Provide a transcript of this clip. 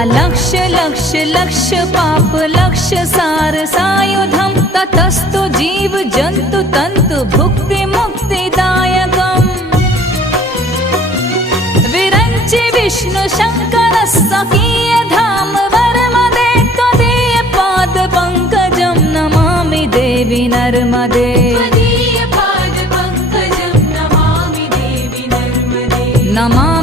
अलक्ष लक्ष लक्ष पाप लक्ष सार सायुधम ततस्तु जीव जंतु तंतु भुक्ति मुक्तिदायकम् विरंचि विष्णु शंकर सखीय धाम वर्मदे त्वदीय पाद पंकजं नमामि देवी नर्मदे त्वदीय पाद पंकजं नमामि देवी नर्मदे। नमामि